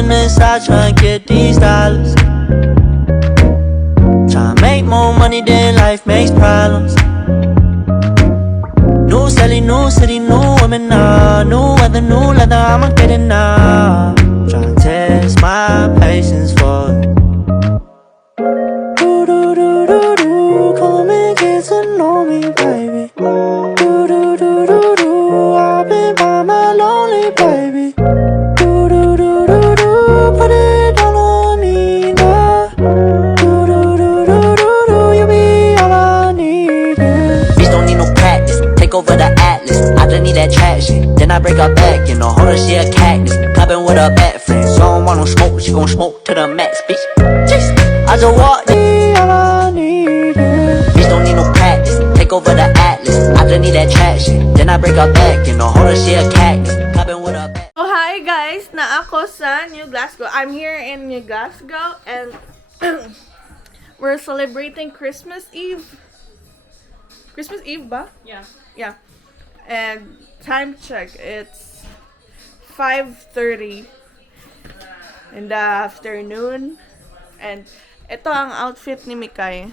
swimming inside trying to get these dollars. Trying to make more money than life makes problems. New city, new women now. New weather, new leather, I'ma get it now. Trying to test my patience for it. Do do do do do, come and get to know me, baby. Do do do do do, I've been by my lonely baby. Do do do do do, put it all on me now. Do do do do do do, you be all I need. Yeah. Bitch don't need no practice, take over the atlas. I just need that traction, then I break her back. You know, hold her, she a cactus, clubbing with her bad friends. So I don't want no smoke, she gon' smoke to the max, bitch. Jeez. I just walked in, all I need. Yeah. Bitch don't need no practice, take over the atlas. I just need that traction, then I break her back. You know, hold her, she a cactus, clubbing with her back. So hi guys, na ako sa New Glasgow. I'm here in New Glasgow and we're celebrating Christmas Eve. Christmas Eve ba? Yeah. Yeah. And time check, it's 5:30 in the afternoon. And ito ang outfit ni Mikay.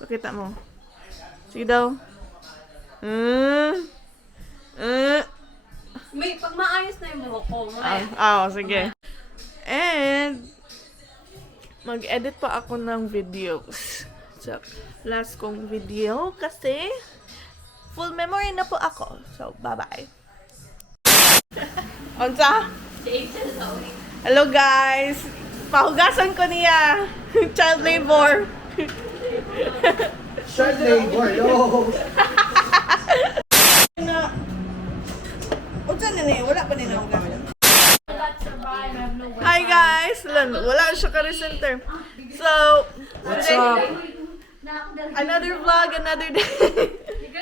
Pakita mo. Sige daw. May, pag maayos na yung buhok ko, Sige. And mag-edit pa ako ng videos. So, last kong video kasi full memory na po ako. So, bye-bye. Onsa? Hello guys! Pahugasan ko niya! Child labor! Child labor, yo! Unsa na niya? Wala pa nila hugasan. Hi guys! Wala siya ka-recenter. So, today, another vlog, another day.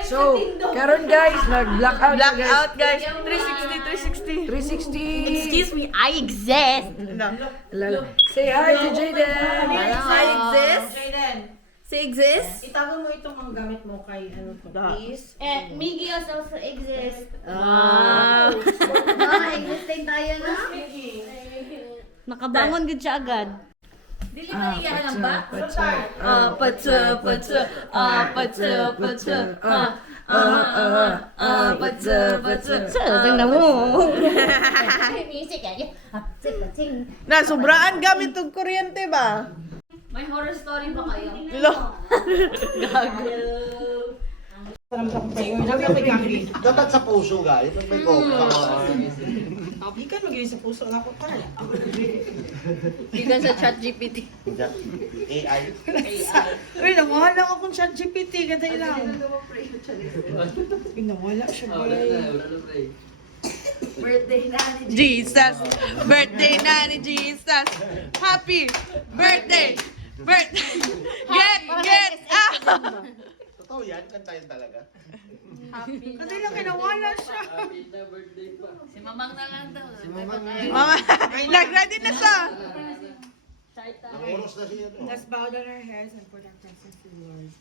So, karon guys, nag-blackout na guys. Blackout guys. 360. 360! Excuse me, I exist. Lalo. Say hi to Jaden! I exist. Say exist. Itago mo itong mga gamit mo kay ano to, please. Miggy also exist. Existing tayo na. Nakabangon din siya agad. Dili ba iyahan ang ba? Tingnan mo. Music yan. Na, sobraan gamit ng kuryente ba? May horror story ba kayo? Lo. Dapat sa puso guys, pag may coke. Ikan mag sa puso nga ko ka. Bigan sa chat GPT. AI. Uy, nawala akong chat GPT kada lang. Nawala siya boy. Jesus. Birthday na ni Jesus. Happy birthday. Get out. Totoo yan, kantayin talaga. Kada lang kinawala siya. Si Mamang na lang daw. Mama, nag-ready na siya. Oras na siya. Let's bow down our heads and put our presence to the Lord.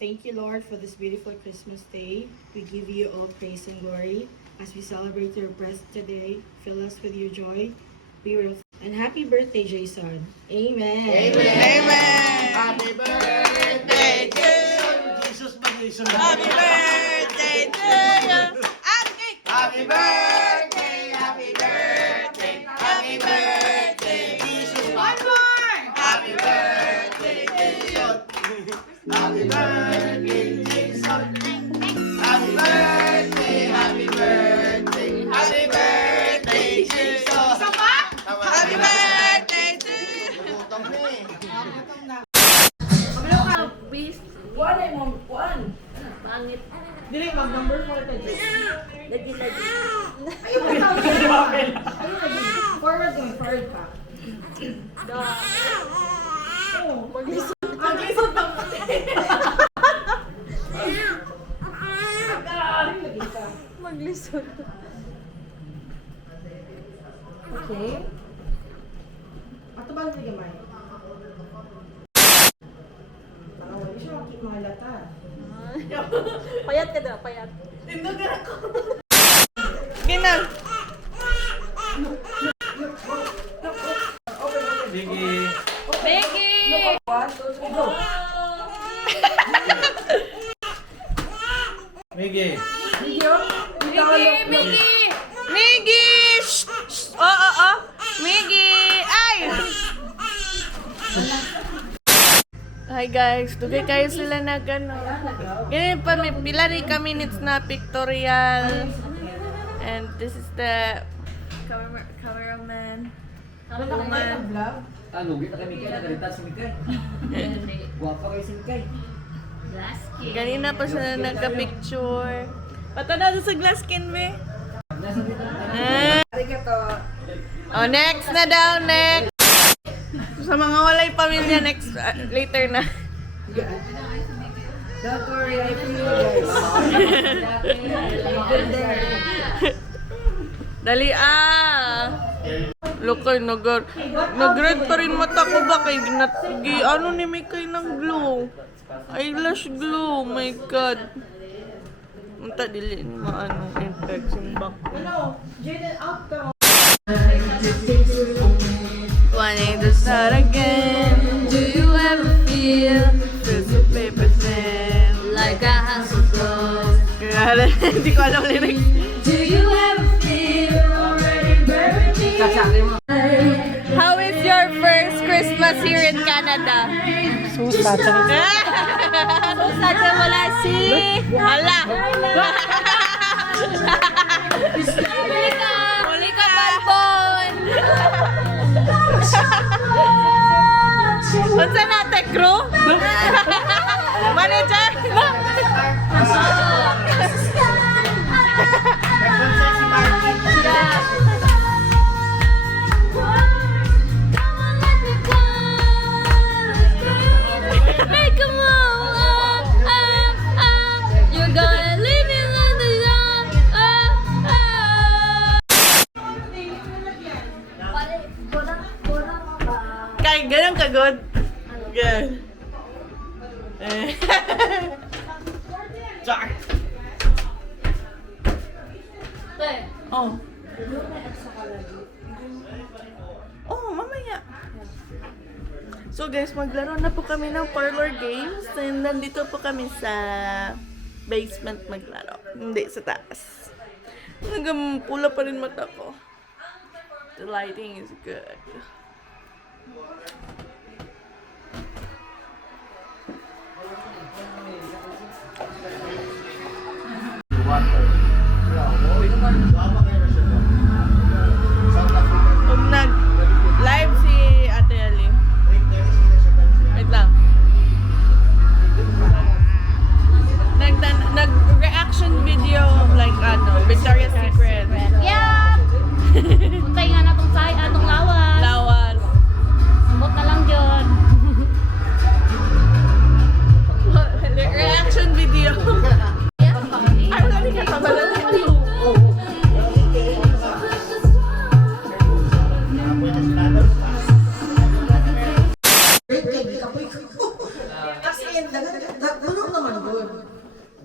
Thank you, Lord, for this beautiful Christmas day. We give you all praise and glory as we celebrate your birth today. Fill us with your joy. And happy birthday, Jason. Amen. Amen. Happy birthday to Jesus mag-isun. Happy birthday to you. Happy birthday, happy birthday, happy birthday, Jesus. One more. Happy birthday, Jesus. Happy birthday, Jesus. Happy birthday, happy birthday, happy birthday, Jesus. Happy birthday to you. Nagutom na eh. Pangit. Dili, mag-number 4 tayo. Lagi. Forward going, forward ka. Maglisod. Okay. Ato ba ang gamay? Tawag siya, makik mahalata. Payat ka daw, payat. Ginan. Miggy. Miggy! Shh! Shh! Oh! Miggy! Ay! Hi guys, tugay kayo sila na gano'n. Ganyan pa, may pila rin ka minutes na pictorial. And this is the cameraman. Lugi na kay Mikay, nagalita si Mikay. Guwapa kayo si Mikay. Ganina pa siya nagka-picture. Patanaw sa glass skin, be. Oh, next na daw, next. Sa mga walay pamilya, next, later na. Don't worry, I feel you guys. Dali, Look, nag-red pa rin mata ko ba kay ano ni Mikay ng glue? Eyelash glue, my god. Unta dili ni maano infection back ko. Wanting to start again. Do you ever feel There's a paper thin. like a house of gold? Grabe, hindi ko alam lyrics. Do you ever feel already burning? How is your first Christmas here in Canada? Susat. Susat na wala si... Hala! Muli ka, Balbon! Unsa natin, crew? Manager? Make 'em all you're gonna leave me on the young. Kay, ganun ka good? Good. Char. Oh. Oh, mamaya. So guys, maglaro na po kami ng parlor games. And nandito po kami sa basement maglaro. Hindi, sa taas. Hanggang pula pa rin mata ko. The lighting is good. Pag nag-live si Ate Ali. Wait lang. Nag-reaction video like Victoria's Secret. Yeah! Puntay nga na itong atong lawas. Lawas. Ambot na lang dyan. Reaction video. Ay, wala rin ka pala. Tulong naman doon.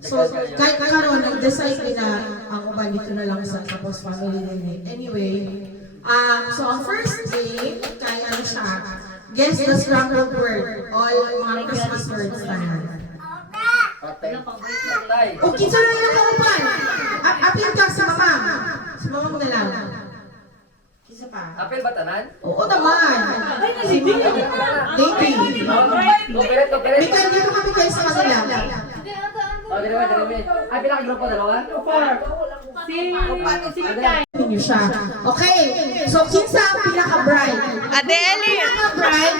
So, kahit karon nag-decide din na ang uban dito na lang sa tapos family din. Anyway, so ang first day, kaya ano siya, guess the scrambled word. All mga Christmas words na yan. O, kinsa na yung kauban? Apil ka sa mama. Sa mama mo na lang. Kinsa pa? Apel ba tanan? Oo naman. Sige. Baby. Mikal, dito kami kayo sa kanila. Ay, pinaka-grupo dalawa? Ninyo siya. Okay, so kinsa ang pinaka-bright? Ate Eli! Pinaka-bright?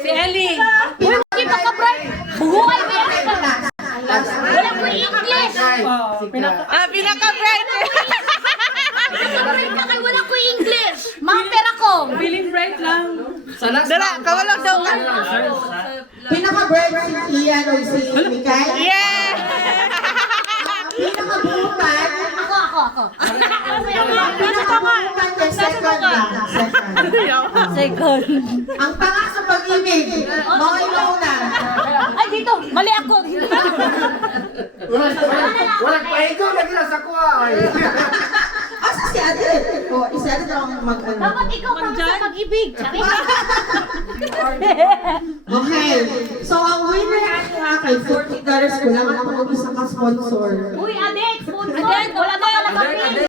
Si Eli! Hindi pa ka, Brian. Buhay mo yan. Wala ko English. Pinaka-bright! Wala ko English. Mamper ako. Dara, kawalang daw ka. Pinaka-bright si Ian o si Mikay? Yeah! Pinaka-buhutan? Ako. Pinaka-buhutan kay second ba? Second. Ang tanga sa pag-ibig. Mga ilauna. Ay, dito. Mali ako. Walang pahigo, lagi lang sa kuha. Asa si Adel. O, isa Adel ang mag-ano. Dapat ikaw para sa pag-ibig. Okay. So, ang winner niya kay $40 ko lang ang mag-isa ka sponsor. Uy, Adet! Sponsor! Wala na kalakapin!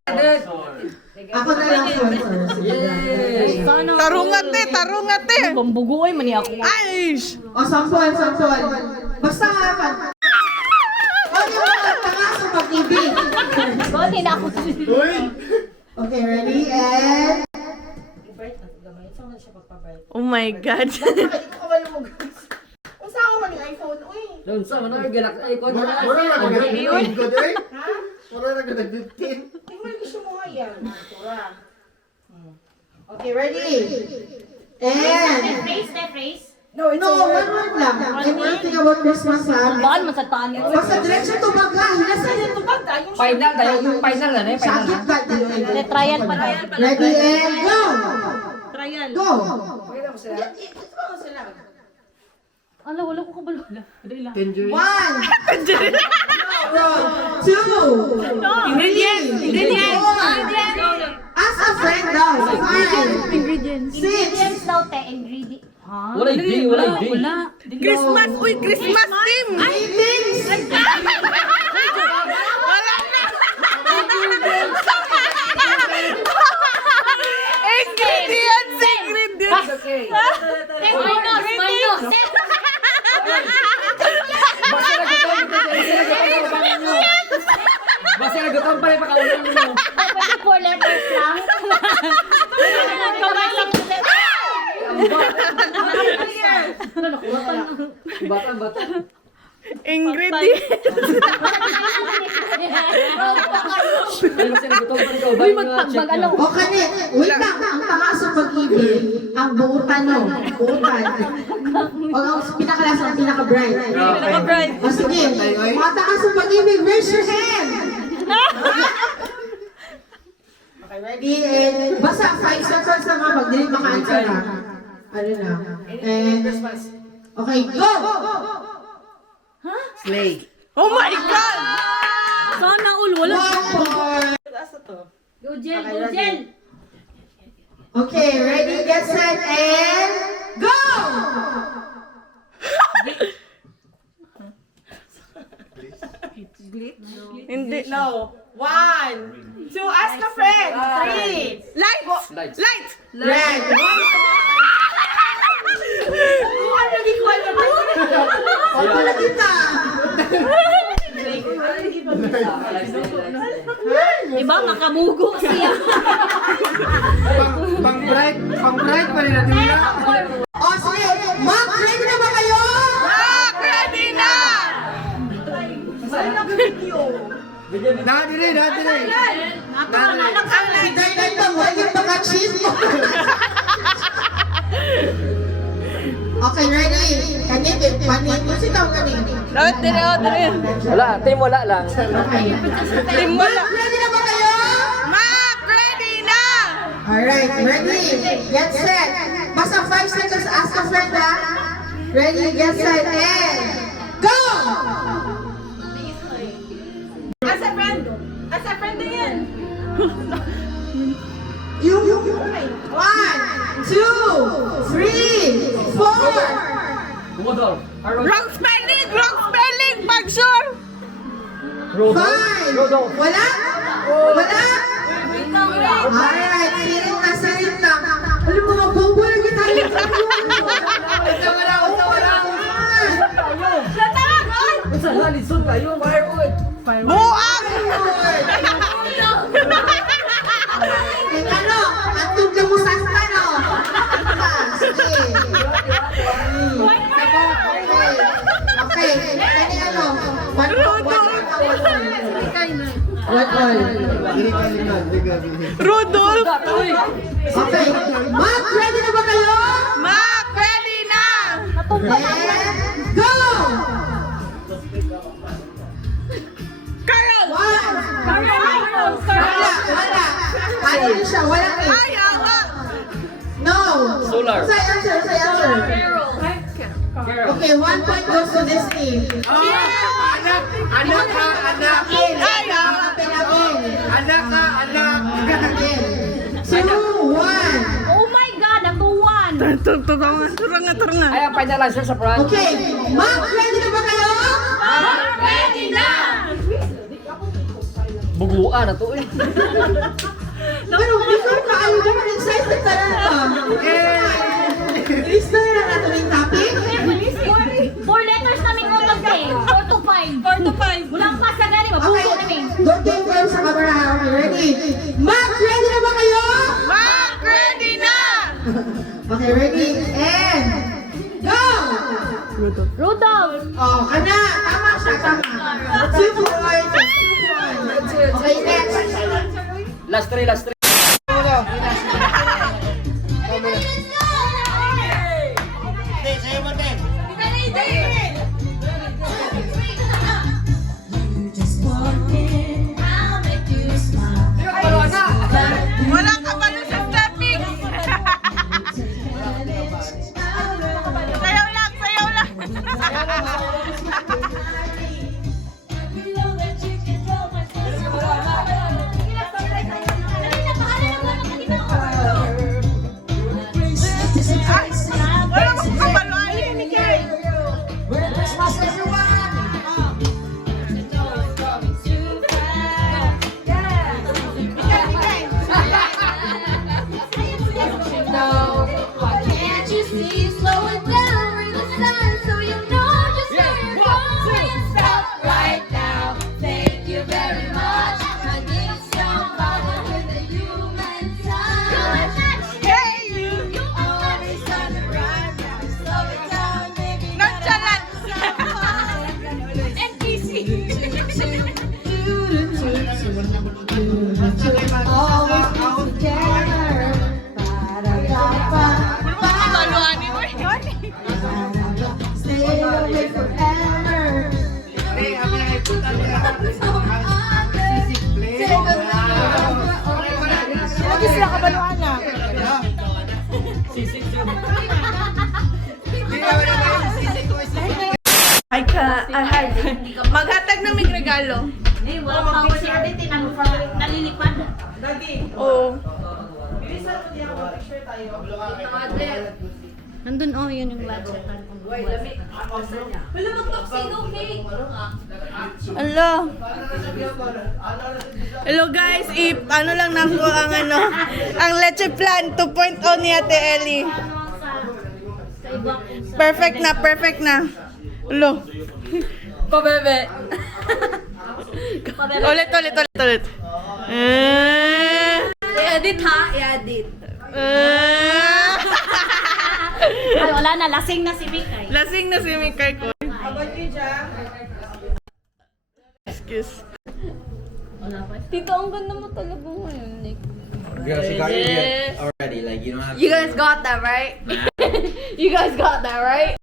Ako na lang sponsor. Yay! Tarungat eh. Bambugoy man ako. Aish! O, sampol. Basta hapan. O, di ba? Tanga sa pag-ibig. Hindi na ako. Okay, ready? And... Oh my God. Kung saan ako man yung iPhone, uy. Doon sa mga Galaxy icon. Wala na nag-15 ko eh. Wala na nag-15. Tingnan gusto mo nga yan. Tura. Okay, ready? And... Phrase. No, one word lang. Anything about Christmas, ha? Baan man sa tani. Basta diretso to baga. Nasa din to baga. Final tayo, yung final na eh. Final Sakit na. ba? Trial pa na. Ready and go! Trial. Go! Ala, wala ko kabalo. Enjoy. 1 2 Ingredients. Ask a friend daw. 5 Ingredients 6 daw te. Ingredient. Wala hindi. Christmas. Uy, Christmas team. Ingredients. Okay. Minus. Basta nagutom pa rin pakaulan mo. Pwede 4 letters lang. Kamay lang. Bata. Ingredients. Pero kasi nagutom pa rin ka. Uy, Mag-ano. O kanit, wait lang. Ang taas ng pag-ibig, ang buutan no. Buutan. O ang pinakalas ang pinaka-bright. Pinaka-bright. O sige, mga taas ng pag-ibig, raise your hand! Okay, ready? And basta 5 seconds na mga pag-dili maka-answer ha. Ano na. And, okay, go! Oh my God. Sana all. Wala. 1 point. Go gel. Okay, ready, get set, and go! Hindi. No. 1, 2, ask a friend. 3. Lights. Red. O pala kita. Diba? Makamugo siya. Pang-bright pa rin natin na. O sige, Mark, ready na ba kayo? Ready na. Na, dire. Day bang, wala yung maka-cheat mo. Okay, ready? Kanit, panin mo si tao kanit. Dapat dire. Wala, team wala lang. Okay. Team wala. Mark, ready na ba kayo? Mark, ready na. Alright, ready? Get set. Basta 5 seconds, ask a friend ha. Ready, get set, and go! As a friend din yan. Yung 1, 2, 3, 4, Budol. Wrong spelling. Pag sure. 5. Wala? Wala? Alright, sirit na. Alam mo, magbombo na kita. Saan lisod kayo? Firewood. Buang. Eh ano, atog na mo sa no? Sige. Okay, kani ano? One all. Rudolph. Okay, Mark, ready na ba kayo? Mark, ready na. And go! Carol. 1. Wala. Ano yun siya? Wala eh. Ay, awa. No. Solar. Say answer. Okay, 1 point goes to this team. Anak. Apil. Anak ka, anak. Again. 2, 1. Oh my God, natuwan! Tara nga. Ay, ang final answer sa front. Okay. Ma'am, ready na ba kayo? Ready na! Buguan na to eh. Pero before kayo naman, excited na lang ka. List na lang natin yung topic. 4 letters namin utos eh. 4 to 5. 4 to 5. Walang pasagani, Okay. mabuto namin. Don't take time sa camera. Okay, ready? Ma'am, ready na ba kayo? Ma'am, ready na! Okay, ready? And go! Rudolph! Oh, kana. Tama siya, tama. 2 points. Okay, next. Last three. Wala ka ba sa stepping? Sayaw lang. Wala mo kabalo. Merry Christmas, everyone! Can't you see? Slow it down, bring the sun, so you know just where you're going. Stop right now. Thank you very much. I need somebody with a human touch. Hey, you always on the run. Slow it down, baby. Nonchalant. And easy. Always be together. Stay away forever. Lagi sila kabaluan na. Ay ka, maghatag na may regalo. Eh, walang power si Aditi. Nalilipad. Oo. Nandun, oh, yun yung budgetan. Hello guys, ano lang nako ang ang leche plan 2.0 ni Ate Ellie. Perfect na. Hello. Pabebe. Ulit. I-edit ha, i-edit. Ay, wala na. Lasing na si Mikay. Lasing na si Mikay ko. Excuse. Tito, ang ganda mo talaga ngayon, Nick. Girls, you got your gift already. Like, you don't have You guys got that, right? You guys got that, right?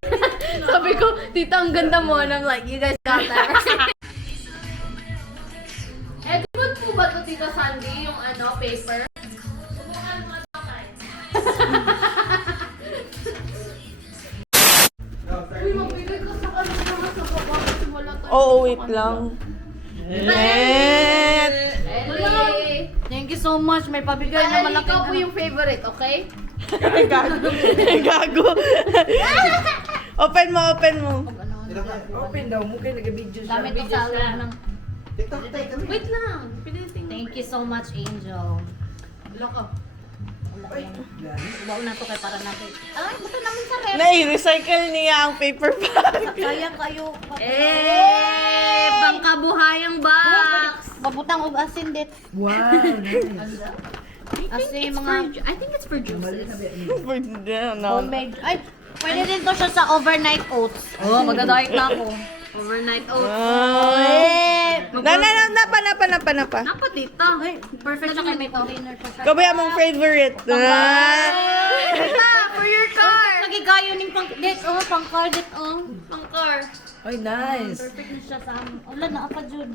Sabi ko, Tito, ang ganda mo. And I'm like, you guys got that, right? Eh, good po ba ito, Tita Sandy, yung paper? Subukan mo ito, Uy, magbigay ka sa kanila naman sa baba kasi wala tayo. Oo, wait lang. Anyway, Thank you so much. May pabigay na dahil malaki. ikaw po yung favorite, okay? Gago. Open mo. Open daw, mukha nag-video siya. Dami ito sa alam ng... Wait lang. Pilitin. Thank you so much, Angel. Loko. Bawa na to kay para natin. Ay, buto naman sa rep. Na-recycle niya ang paper bag. Kaya kayo. Pangkabuhayang box. Babutang og asin dit. Wow, nice. Kasi mga I think it's for juices. homemade. Ay, pwede din to siya sa overnight oats. Oh, magda-diet na ako. Overnight oats. Napa. Napa, tita. Perfect Ito siya may container siya. Kabaya mong favorite. For your car. Lagi kayo ning pang dit oh, pang car dit oh. Pang car. Ay, nice. Perfect na siya sa amin. Wala na apa jud.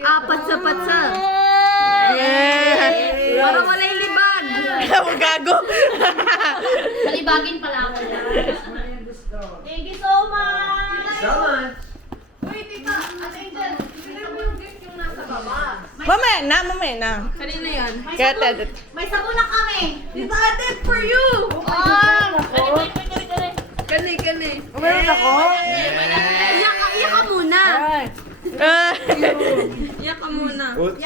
Apat sa patsa. Para walay libag. Gago. Salibagin pala ako. Thank you so much. Uy, tita. At Angel, tignan mo yung gift yung nasa baba. May Mamaya na. Kanina yan. Kaya edit. May sabon na kami. It's edit for you! Kani. Meron ako? Iyak ka muna. Iyak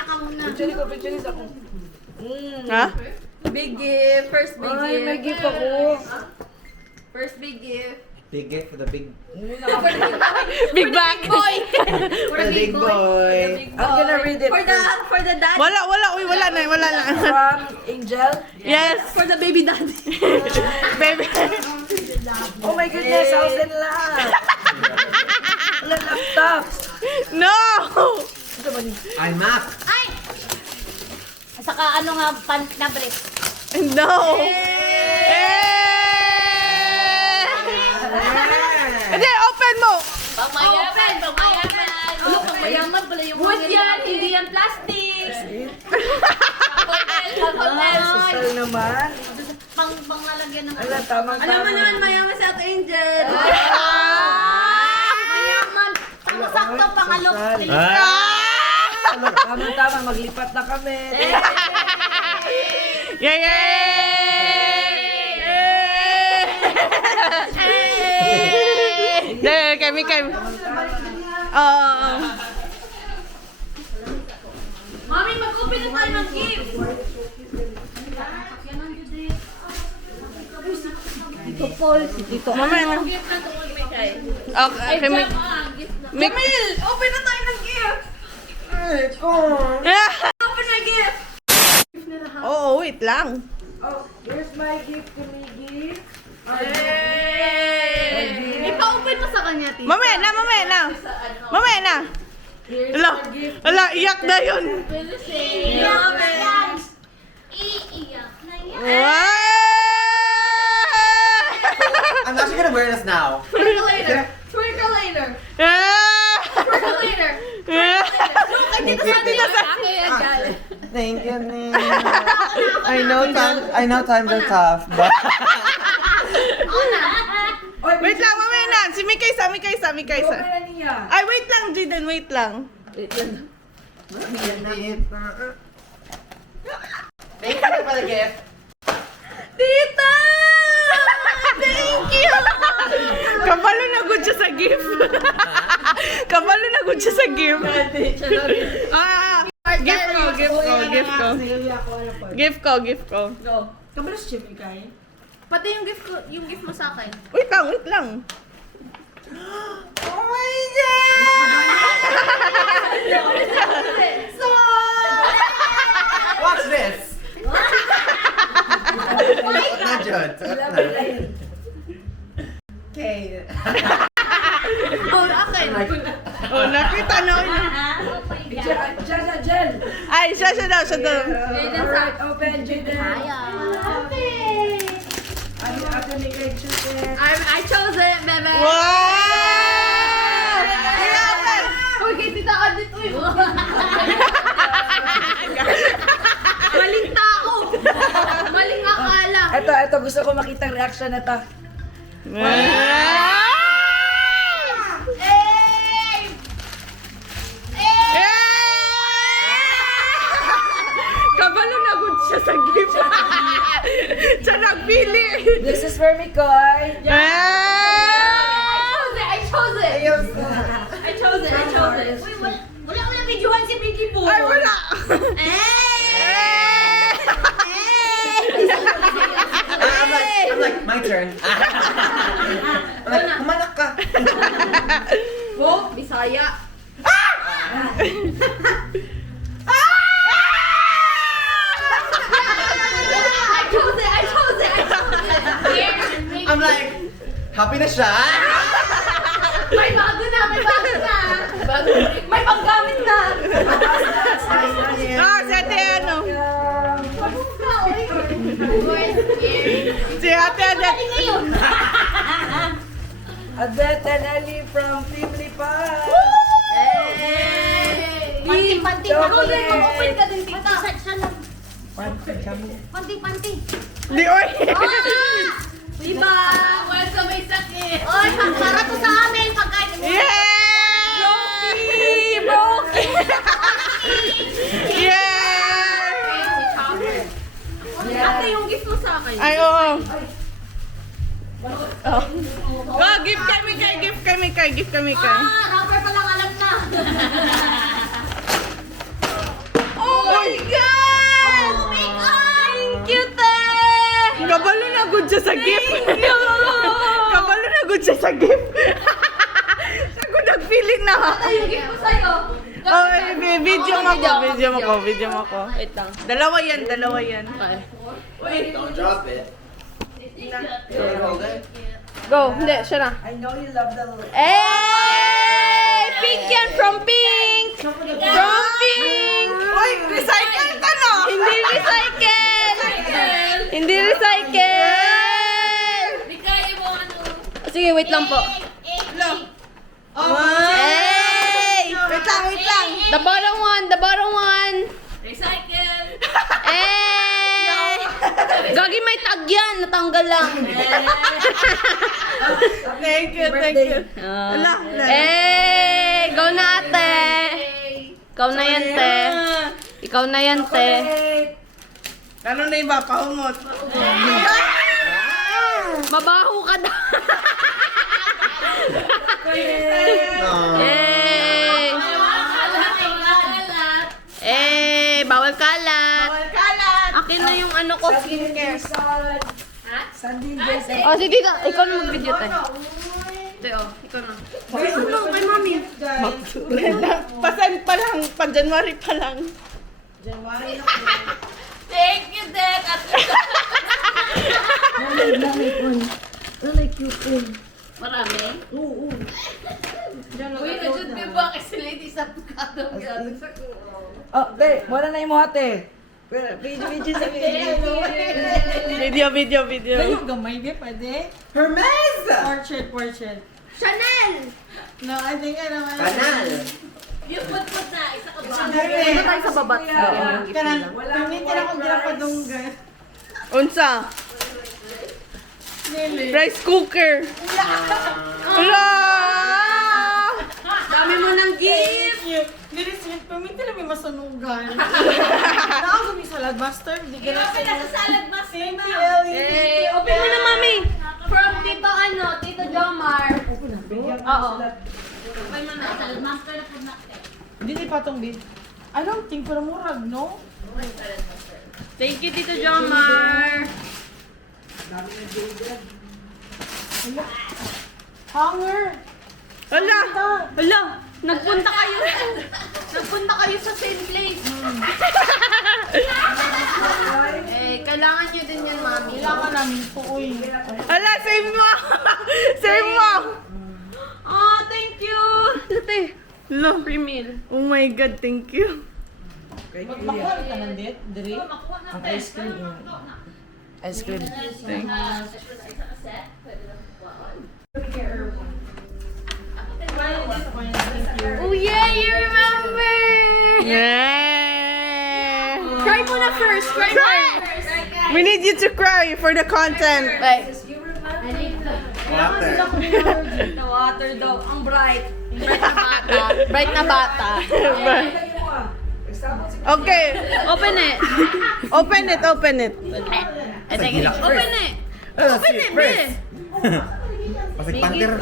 ka muna. Picture ako. Ha? Big gift. First big Ay, gift. may gift ako. First big gift. Big gift for the big, Big bag. For the big boy. I'm gonna read it For the dad. Wala na. from Angel. Yes. For the baby daddy. Baby. Oh my goodness, how's in love? Wala laptop. No! I'm Mac. Ay! Saka ano nga, pant na brief. No! Hindi, open mo! Pangmayaman. Ano, pangmayaman pala yung wood yan, hindi yan plastic. Hotel. Social naman. Pangalagyan ng Wala, tamang-tama. Alam mo naman, mayaman si Ate Angel. Mayaman. Sakto, pangalok. Tama-tama, maglipat na kami. There, kami. Mami, mag-open na tayo ng gift. Tito Paul, si Tito. Mamaya na. Gift na ito magbigay. Okay, kami. Camille, open na tayo ng gift. Open na gift. Oo, wait lang. Oh, here's my gift to Miggy. Ipa-open mo sa kanya, Tito. Mamaya na. Ala, iyak na yun. Iiyak na yan. Wow! I'm actually gonna wear this now. Twinkle later. Twinkle later. Look, ay dito sa akin. Thank you, Ning. I know times are tough, but Wait lang, mamaya na. Si Mikaysa. Open na niya. Ay, wait lang, Jiden, wait lang. thank you for the gift. Tita! Thank you! Kabalo na good siya sa gift. Gift ko. Kabalo si Jeffrey kay? Pati yung gift mo sa akin. Wait lang. Oh my God! Watch this. Not Jud. Okay. Oh, akin. Oh, nakita na yun. Jen. Ay, siya daw. Alright, open, Jaden. Okay. Ate Miggy, choose it. I chose it, bebe. Wow! Grabe! Uy, kay Tita Adit, uy. Maling tao. Maling akala. Ito, gusto ko makita ang reaction na to. Kabalo na good siya sa gift. Siya nagpili. This is for Mikoy. I chose it. Uy, wala videohan si Mickey po. Ay, wala. I'm like, my turn. I'm like, kumanak ka. Oh, Bisaya. I chose it. I'm like, happy na siya. May bago na. May panggamit na. Si ate ano? Si ate ano? Adette and Ellie from Team Lipan. Panti. Ako din, mag-open ka din, tita. Siya lang. Panti. Di, oy! Diba? Welcome may sakit. Oy, para to sa amin. Pagkain. Yay! Brokey! Oh. Oh. Go, gift kay Mikay, gift kay Mikay, gift kay Mikay. Rapper pa lang alam na. Oh my God! Oh my God! Thank you, te! Kabalo na good siya sa gift. Kabalo na good siya sa gift. Ako nagpilit na. Yung gift ko sa'yo. Oh, video mo ko, video mo ko. Wait lang. Dalawa yan. Don't drop it. Hold it. Go, hindi, siya na. I know you love the little... Hey! Pink yan, from Pink! From Pink! Uy, recycle ka na! Hindi recycle! Hindi recycle! Bigay mo ano. Sige, wait lang po. Hey! Wait lang. The bottom one! Recycle. Eh! Gagi may tag yan, natanggal lang. Thank you. Eh! Go na ate! Ikaw na yan, te. Ano na iba? Pahungot. Mabaho ka daw. Bawal kalat. Akin na yung ano ko. Skincare. Oh, si Tita. Ikaw na mag-video tayo. Ikaw na. Pasan pa lang. Pan-January pa lang. Thank you, Dad. Marami? Oo. Uy, najud mo ba kasi lady sa pagkatong yan? Oh, be, wala na yung ate. Video sa Video. Yung gamay, be, pwede? Hermes! Portrait. Chanel! No, I think I naman. Kanal! Yung put na, isa ka ba? Dito tayo sa babat. Kanang, pamitin ako ginapadunggan. Unsa? Rice cooker. Wala! Dami mo ng gift! Nilisip, pamitin na may masunugan. Nakakasap yung salad master, hindi ka na Open na sa salad master na. Eh, open mo na, mami. From Tito Jomar. Oo. Open mo na. Salad master na po na. Hindi patong bid. I don't think pero murag, no? Thank you, Tito Jomar. Hanger! Hala. Nagpunta kayo sa same place. Kailangan nyo din yan, mami. Kailangan namin po, uy. Hala, save mo. Save mo. Oh, thank you. Ate. Hala, free meal. Oh my God, thank you. Magmakuha ka ng dit, Dre? Ang ice cream. Ice cream. Oh yeah, you remember! Yeah. Cry muna first. Cry muna first. We need you to cry for the content. Wait. Water. The water daw. Ang bright. Bright na bata. Okay. Open it. Open it. Open it. Open it, be. Pasig pantir.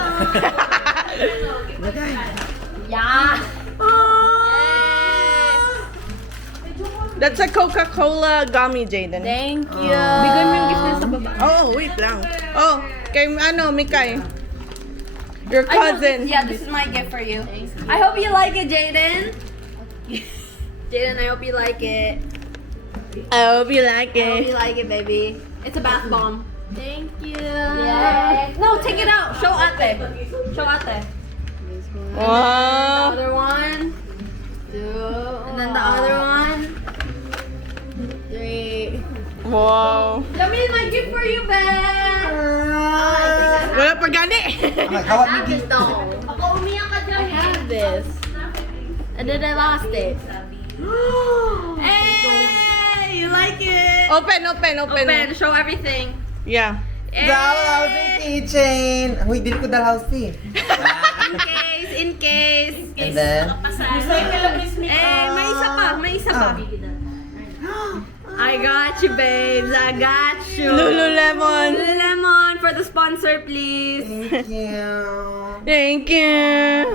Yeah. That's a Coca-Cola gummy, Jaden. Thank you. Bigay mo yung gift niya sa baba. Oh, wait lang. Oh, kay Mikay. Your cousin. Yeah, this is my gift for you. I hope you like it, Jaden. Jaden, I hope you like it. I hope you like I hope it. you like it, baby. It's a bath bomb. Thank you. Yeah. No, take it out. Show ate. Show ate. Wow. Other one. Two. And then the other one. Three. Wow. Let me my gift for you, Ben. Wala pa gani. Hawak mo. Ito. Baka umiyak ka dyan. I have this. And then I lost it. Hey! You like it? Open. Open. Show everything. Yeah. Dalhousie keychain. Uy, dili ko dalhousie. In case. And then, Eh, may isa pa. I got you, babes. I got you. Lululemon. Lululemon for the sponsor, please. Thank you. Thank you.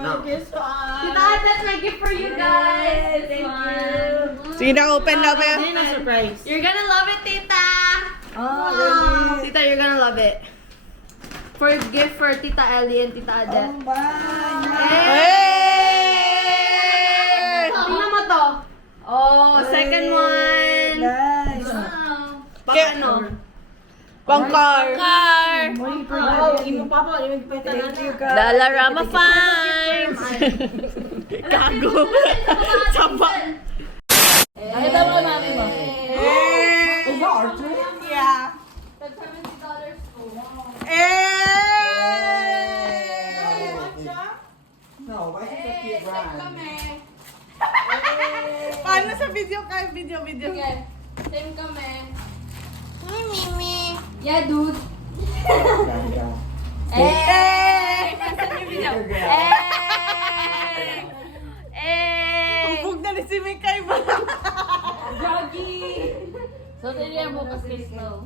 No. That's my gift for you guys. Thank you. Sige na, open na ba? Hindi na surprise. You're gonna love it, Tita. Oh, Tita, you're gonna love it. For gift for Tita Ellie and Tita Adet. Hey! Tingnan mo to. Oh, second one. Nice. Pang ano? Pangkar. Thank you, guys. Dalarama Fines. Gago. Saba. Nakita mo mami mo. Is that Arthur? Yeah. No, why is it a cute brand? Paano sa video ka? Video. Same kami. Hi, Mimi. Yeah, dude. Hey! Nasaan yung video? Umpog na ni si Mikay ba? Joggy. So, tiniyan mo kasi snow.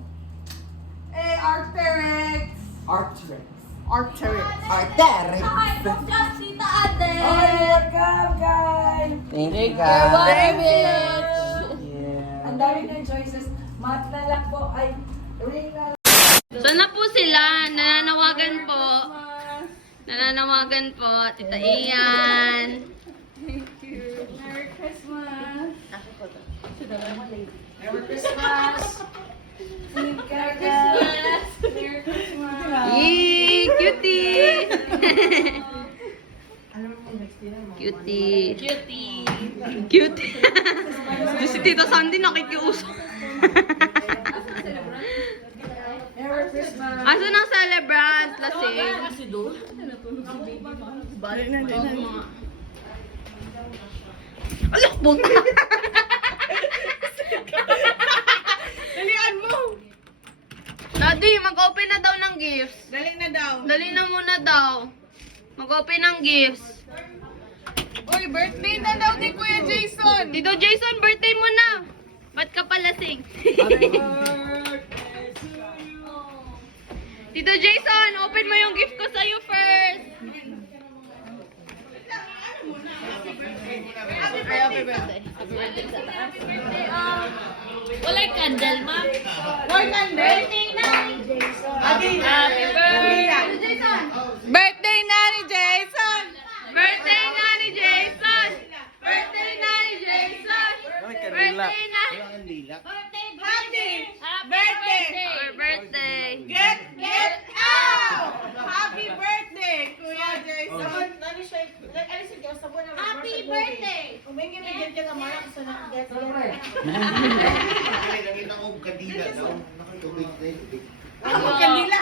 Eh, Arcteryx. Arthur. Arcteryx. Hi, just Tita Ate. Oh, welcome, guys. Thank you, You're guys. welcome, bitch. Ang dami ng choices. Mat na lang po ay ring na. So na po sila, nananawagan po. Nananawagan po, Tita Ian. Thank you. Merry Christmas. Merry Christmas. Merry Christmas. Merry Christmas. Yee, cutie. Cutie. Cutie. Diyos si Tita Sandy nakikiusap. Merry Christmas. Asan ang celebrant? Lasing. Alak, buta! Dalian mo. Daddy, mag-open na daw ng gifts. Dali na daw. Dali na muna daw. Mag-open ng gifts. Uy, birthday na daw ni Kuya Jason. Tito Jason, birthday mo na. Ba't ka pa lasing? Tito Jason, open mo yung gift ko sa'yo first. Happy birthday. Happy birthday sa taas. Wala'y candle, ma'am. Why nandun? Birthday na ni Jason. Happy birthday. Jason. Birthday na ni Jason. Birthday na ni Jason. Birthday na ni Jason. Birthday na. Happy Happy birthday. Get out! Happy birthday, Kuya Jason. Happy birthday. Nakita ko kanina daw. Nakatubig na yun. Ako kanila.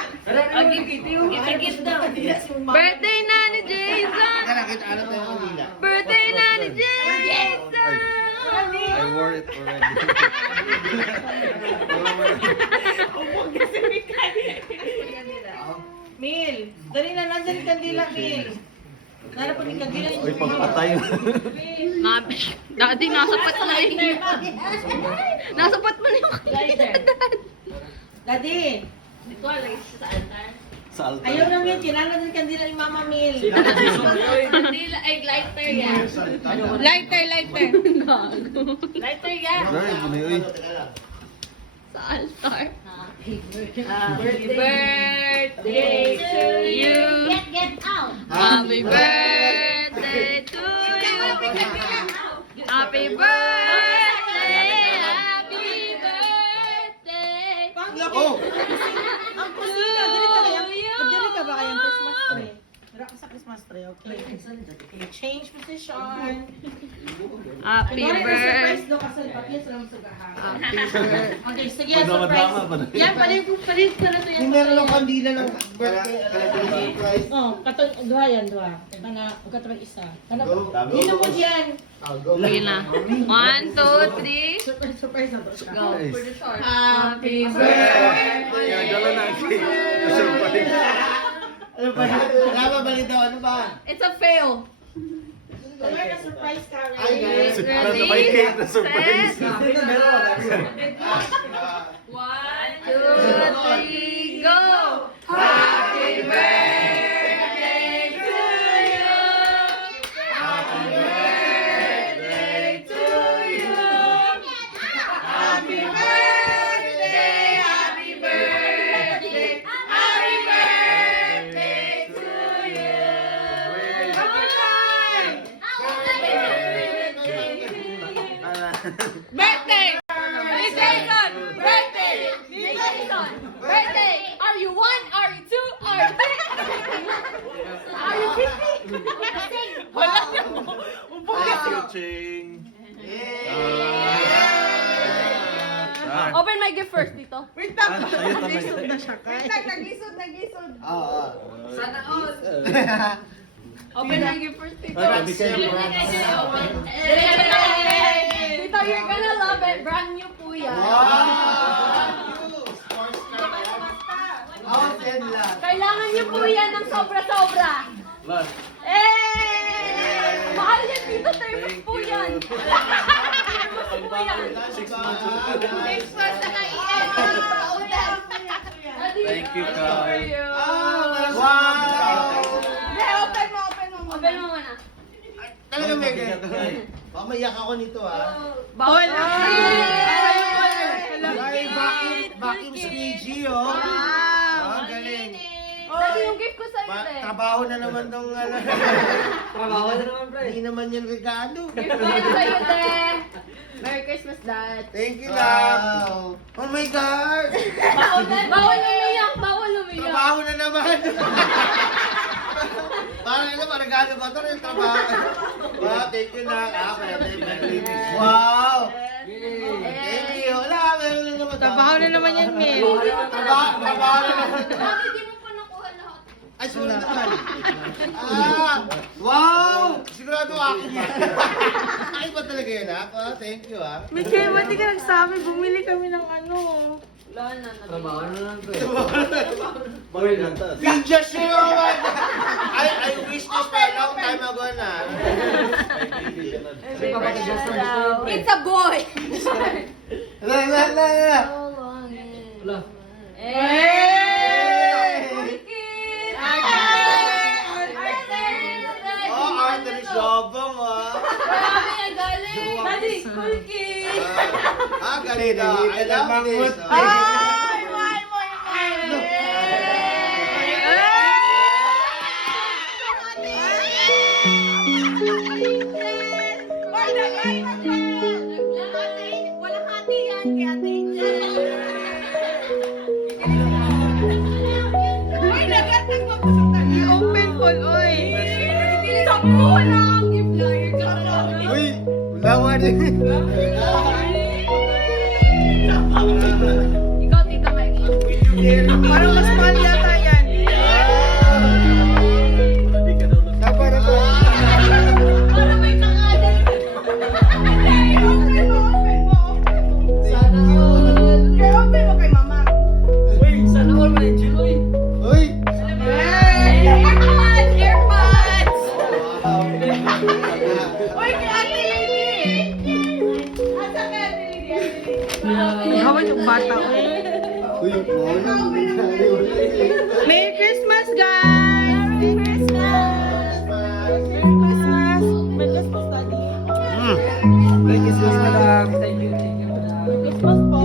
Birthday na ni Jason. Nakita alam na yung kanina. Birthday na ni Jason. I wore it already. Mil, dali na nandun yung kandila, Mil. Narapag yung kandila yung pagpatay. Mami, daddy, nasapat na yun. Nasapat mo na yung Daddy, Sa altar. ayaw lang yun. Kailangan din kandila ni Mama Mil. Ay, lighter yan. Lighter. Lighter yan. Very bunoy. Sa altar. Happy birthday to you. Get out. Happy birthday to you. Happy birthday. Happy birthday. Oh! Ang kusina, dali ka ba kayang Christmas tree? Dala ka sa Christmas tree, okay? Okay, change position. Happy Kunwari na birthday. surprise daw kasi papil sa mga sugahan. Happy birthday. Okay, sige, surprise. Yan, palit ka na ito yan. Yung meron ng kandila ng birthday. Surprise. Oh, katong duha yan, duha. Kana, katong isa. Kana, Go. dito mo diyan. Sige na. 1, 2, 3. Surprise na to siya. Go. Happy Kaya dala na surprise. Ano ba? Wala ba balita? Ano ba? It's a fail. Learn a surprise Karen. May cake na surprise. One, two, three, go! Happy birthday to you! Happy birthday to you! Happy birthday, happy birthday, happy birthday to you! Birthday! Miss Jason! Birthday! Miss Jason! Birthday! Are you 1? Are you 2? Are you 3? Are you 50? Wala na mo! Ching. Open my gift first dito. Open my gift first dito. Dito, you're gonna love it. Brand new po yan. Kailangan niyo po yan ng sobra-sobra. Mahal yan dito. Thermos po yan. Thermos po yan. 6 months na kaiin. Thank you, For Kai. you. Open mo muna. Talaga, Megan. Mamayak ako nito, Bawal na. Ay, vacuum squeegee, oh. Galing. Sabi yung gift ko sa'yo eh. Trabaho na naman tong Trabaho na naman, pre. Hindi naman yan regalo. Gift ko yan sa'yo, te. Merry Christmas, Dad. Thank you, love. Oh my God! Bawal umiyak, bawal umiyak. Trabaho na naman. Parang regalo ba ito? Yung trabaho. Wow, thank you na. Wow! Thank you. Wala, meron lang naman. Trabaho na naman yan, Mel. Trabaho na naman. Bakit di mo pa nakuha lahat? Ay, sorry naman. Wow! Sigurado akin yan. Akin ba talaga yan, ha? Thank you, ha? Miguel, ba't di ka nagsabi? Bumili kami ng ano. Wala na. Trabaho na lang, pre. You just, you know what? I wish this for a long time ago na. It's a boy! La. Wala. Hey! Oh, Artemis Jobong, Marami na galing! Daddy, cool kid! Galing na. I love this. Walang hati yan, kaya thank you. Uy, nagatag mo po sa I-open ko, oy. Sabi mo, wala kang gift lang. You're gonna Uy, wala din. Ikaw, Tita Maggie. Parang mas mahal yata yan. Dapat na to. Para may kangalan. Sana all. Kaya open mo kay mama. Uy, sana all man yung Jill, uy. Uy! AirPods! AirPods! Uy, kay Ate Lady. Asa ka, Ate Lady? Hawan yung bata. Uy, yung phone. Merry Christmas, guys! Merry Christmas! Merry Christmas! Merry Christmas, Daddy. Merry Christmas, madam. Thank you, madam. Christmas po.